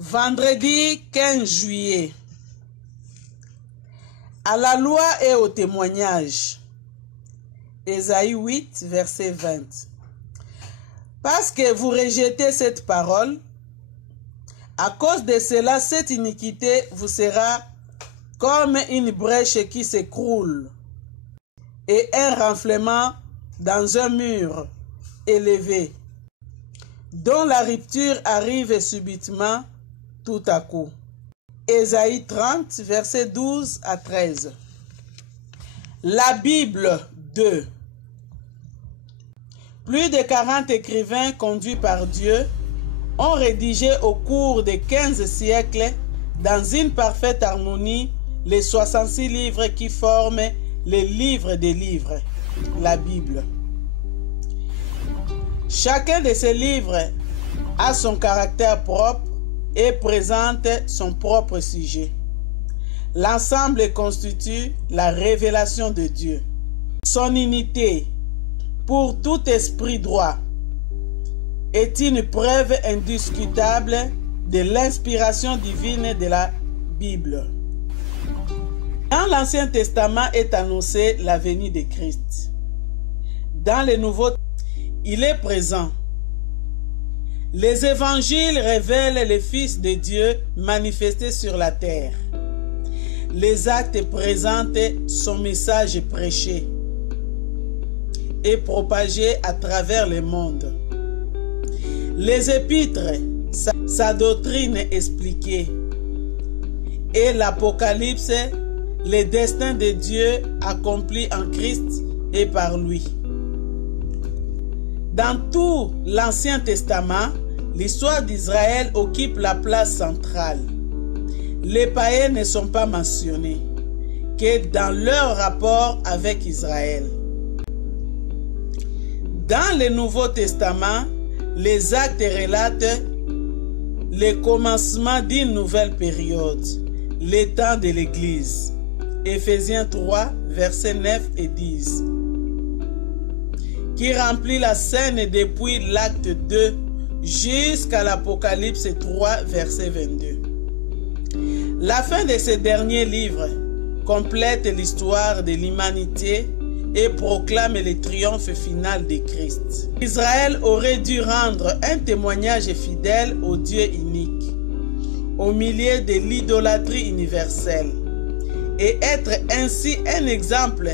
Vendredi 15 juillet. À la loi et au témoignage. Ésaïe 8, verset 20. Parce que vous rejetez cette parole, à cause de cela, cette iniquité vous sera comme une brèche qui s'écroule et un renflement dans un mur élevé, dont la rupture arrive subitement tout à coup. Ésaïe 30, versets 12 à 13. La Bible 2. Plus de 40 écrivains conduits par Dieu ont rédigé au cours des 15 siècles, dans une parfaite harmonie, les 66 livres qui forment les livres des livres, la Bible. Chacun de ces livres a son caractère propre et présente son propre sujet. L'ensemble constitue la révélation de Dieu. Son unité, pour tout esprit droit, est une preuve indiscutable de l'inspiration divine de la Bible. Dans l'Ancien Testament est annoncé la venue de Christ. Dans le Nouveau, il est présent. Les évangiles révèlent le Fils de Dieu manifesté sur la terre. Les actes présentent son message prêché et propagé à travers le monde. Les épîtres, sa doctrine expliquée, et l'Apocalypse, les destins de Dieu accomplis en Christ et par lui. Dans tout l'Ancien Testament, l'histoire d'Israël occupe la place centrale. Les païens ne sont pas mentionnés que dans leur rapport avec Israël. Dans le Nouveau Testament, les actes relatent le commencement d'une nouvelle période, le temps de l'Église. Éphésiens 3, versets 9 et 10. Qui remplit la scène depuis l'acte 2 jusqu'à l'Apocalypse 3, verset 22. La fin de ce dernier livre complète l'histoire de l'humanité et proclame le triomphe final de Christ. Israël aurait dû rendre un témoignage fidèle au Dieu unique, au milieu de l'idolâtrie universelle, et être ainsi un exemple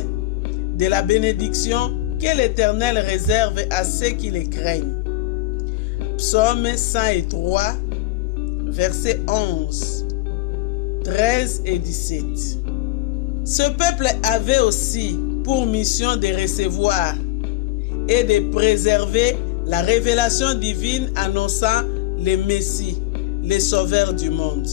de la bénédiction que l'Éternel réserve à ceux qui le craignent. Psaume 103, versets 11, 13 et 17. Ce peuple avait aussi pour mission de recevoir et de préserver la révélation divine annonçant le Messie, le Sauveur du monde.